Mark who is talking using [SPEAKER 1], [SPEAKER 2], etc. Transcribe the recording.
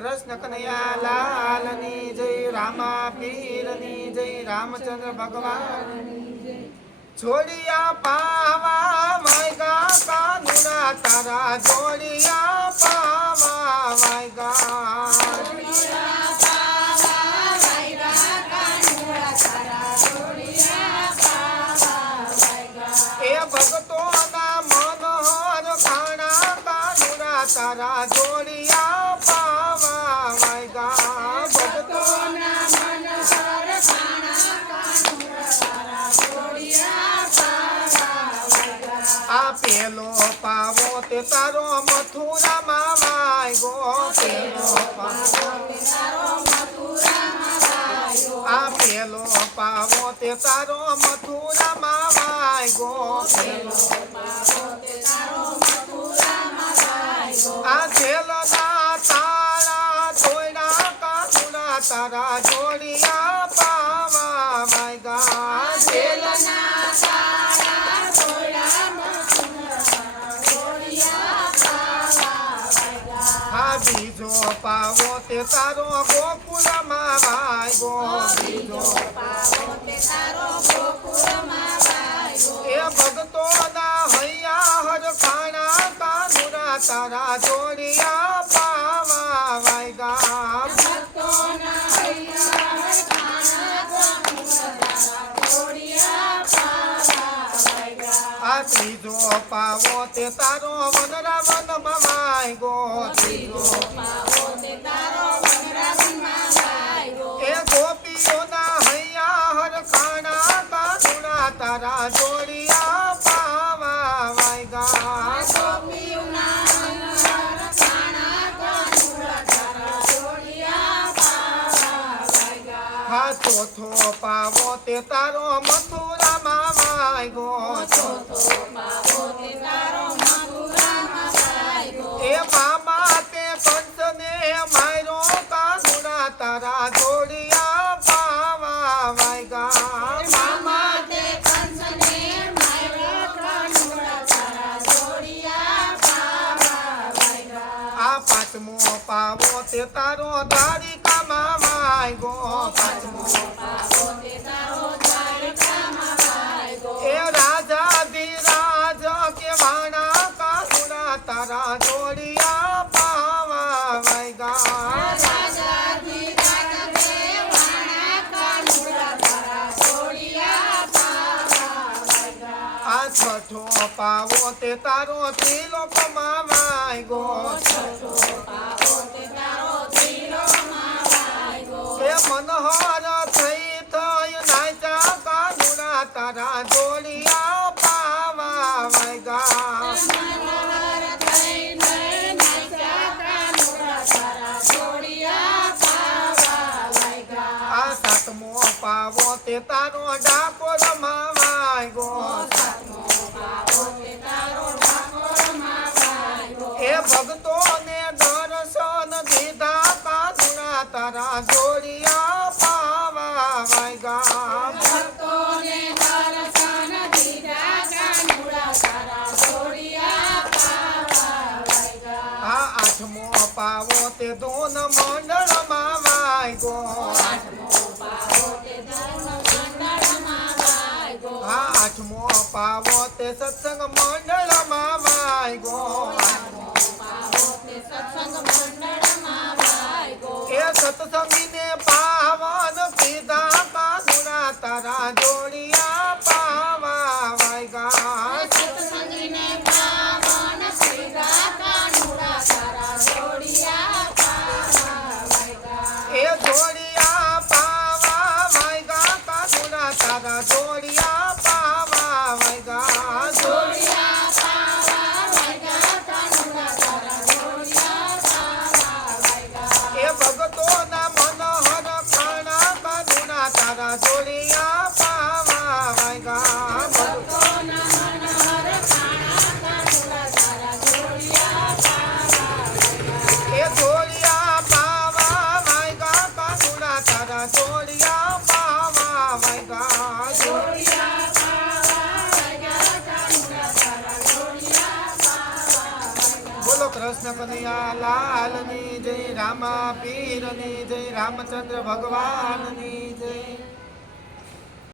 [SPEAKER 1] કૃષ્ણ કનૈયા લાલની જય, રામા પીરની જય, રામચંદ્ર ભગવાન છોડિયા પાવા, વાયગા કાનુડા, તારા જોડિયા પાવા, વાયગા. તારા જોડિયા પેલો પાવો તે તારો મથુરામાં વાયગો. પેલો પાવો આ પેલો પાવો તે તારો મથુરામાં વાયગો. પેલો આ તારા જોડિયા પાવા વાયગા જેલના આ બીજો પાવો તે તારો ગોકુળમાં વાયગો. એ ના હૈયા હર ખાણા કાનુડા તારા જોડિયા ત્રીજો પાવો તે તારો વનરાવનમાં વાયગો ત્રીજો એ હા ચોથો પાવો તે તારો મથુરામાં વાયગો એ મામા તે કંસને માર્યો કાનુડા તારા જોડિયા પાવા વાયગા. મામા આ પાંચમો પાવો તે તારો દ્વારિકામાં વાયગો એ રાજા ધીરાજ કે વાણા કાનુડા તારા જોડિયા પાવા વાયગા આ છઠ્ઠો પાવો તે તારો ત્રિલોકમાં વાયગો પાવો તે તારો ડાકોરમાં વાયગો એ ભક્તોને દર્શન દીધા કાનુડા તારા જોડિયા પાવા વાયગા આ આઠમો પાવો તે દોન મંડળમાં આ આઠમો પાવો તે સત્સંગ મંડળમાં વાયગો. એ સત્સંગીને કૃષ્ણ કનૈયા લાલની જય રામા પીરની જય રામચંદ્ર ભગવાનની જય.